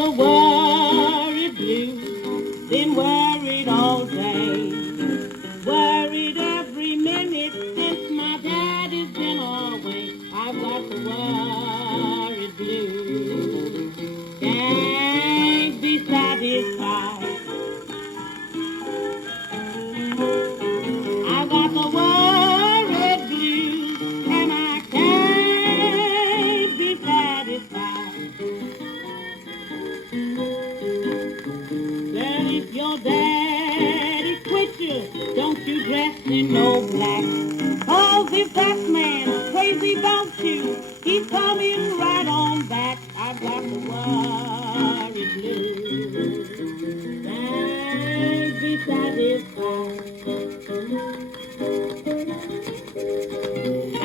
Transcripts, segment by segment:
the worried blues, been worried all day. Worried every minute since my daddy's been away. I've got the worried blues. Can't be satisfied. I've got the worried blues, and I can't be satisfied. Well, if your daddy quit you, don't you dress in no black. 'Cause if that man's crazy about you, he's coming right on back. I've got the worried blues. Can't be satisfied.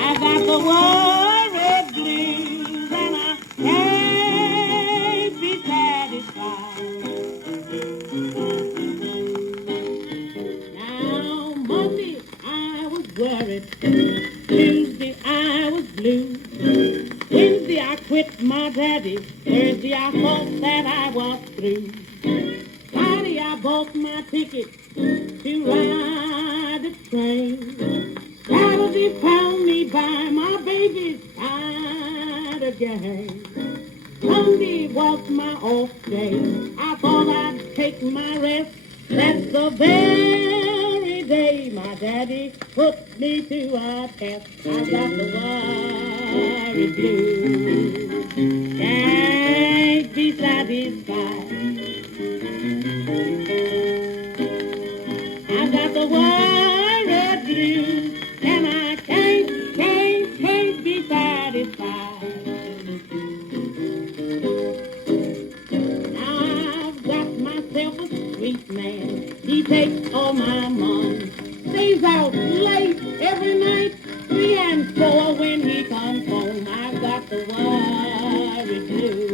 I got the worried blues, and I can't be satisfied. Now, Monday I was worried, Tuesday I was blue, Wednesday I quit my daddy, Thursday I thought that I was through. Friday I bought my ticket to ride the train. Saturday found me by my baby's side again. Sunday was my off day. I thought I'd take my rest. That's the very day my daddy put me to a test. I got the worried blues. Can't be satisfied. I got the worried blues, and I can't be satisfied. Now I've got myself a sweet man. He takes all my money, stays out late every night, 3 and 4 when he comes home. I've got the worried blues.